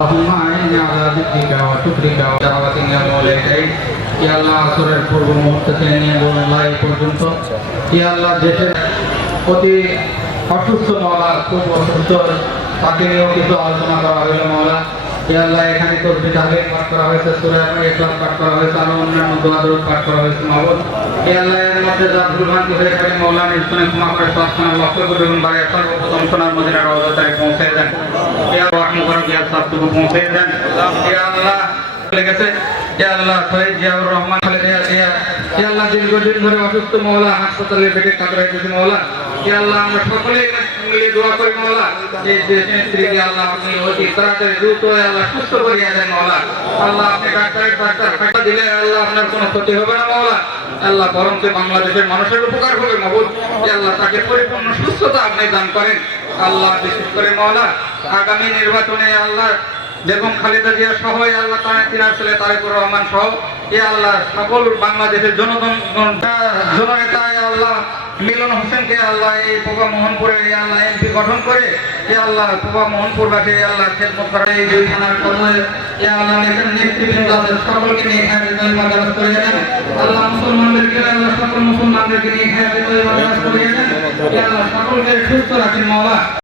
اللهم أعنا على ذكرك وشكرك ودعوتك يا مولاي يا الله আসরের পূর্ব মুহূর্ত থেকে নিয়ে লাইভ পর্যন্ত ইয়া আল্লাহ দেশের অতি অসুস্থ মাওলা খুব অসুস্থ তাকে নিয়েও কিছু আলোচনা করা হলো মাওলা ইয়া আল্লাহ এখানে তসবিহ তাহলিল পাঠ করা হয়েছে সূরা ইখলাস পাঠ করা হয়েছে আর অন্যান্য দোয়া দরুদ পাঠ করা হয়েছে মাওলানা ইয়া আল্লাহ এর মধ্যে যা ভুলভ্রান্তি হয়ে থাকে মাওলানা ইসলামে ক্ষমা করে প্রার্থনা লক্ষ্য করে এবং বারে সর্বপ্রথম সোনার মদিনার রওজা তারে পৌঁছে দেন ইয়া রহমান করম ইয়া সবটুকু পৌঁছে দেন ইয়া আল্লাহ লেগেছে ইয়া আল্লাহ শহীদ জিয়াউর রহমান খালেদা জিয়া ইয়া আল্লাহ দীর্ঘদিন ধরে অসুস্থ মাওলা হাসপাতালে বেডে কাতরাইতেছে মাওলা ইয়া আল্লাহ আমরা সকলে মিলে দোয়া করি মাওলা এই দেশের স্ত্রীকে আল্লাহ আপনি অতি তাড়াতাড়ি দ্রুত আল্লাহ সুস্থ করিয়া দেন মাওলা আল্লাহ আপনি ডাক্তার ফাঁকা দিলে আল্লাহ আপনার কোনো ক্ষতি হবে না মাওলা আল্লাহ বরঞ্চ বাংলাদেশের মানুষের উপকার হবে মাবুদ ইয়া আল্লাহ তাকে পরিপূর্ণ সুস্থতা আপনি দান করেন আল্লাহ বিশেষ করে মাওলা আগামী নির্বাচনে আল্লাহ বেগম খালেদা জিয়া সহ আল্লাহ তিনার ছেলে তারেকুর রহমান সহ ইয়া আল্লাহ সকল বাংলাদেশের জননেতা আল্লাহ মিলন হোসেনকে আল্লাহ এই পোবা মোহনপুরে আল্লাহ এমপি গঠন করে ইয়া আল্লাহ পোবা মোহনপুরবাসী আল্লাহ খেদমত করে এই দুই থানার কর্মে ইয়া আল্লাহ নেতৃবৃন্দ সকলকে নিয়ে খায়তে তৈবা দারাজ করে দেন আল্লাহ মুসলমানদেরকে আল্লাহ সকল মুসলমানদেরকে নিয়ে খায়তে তৈবা দারাজ করে দেন ইয়া আল্লাহ সকলকে সুস্থ রাখেন মাওলা।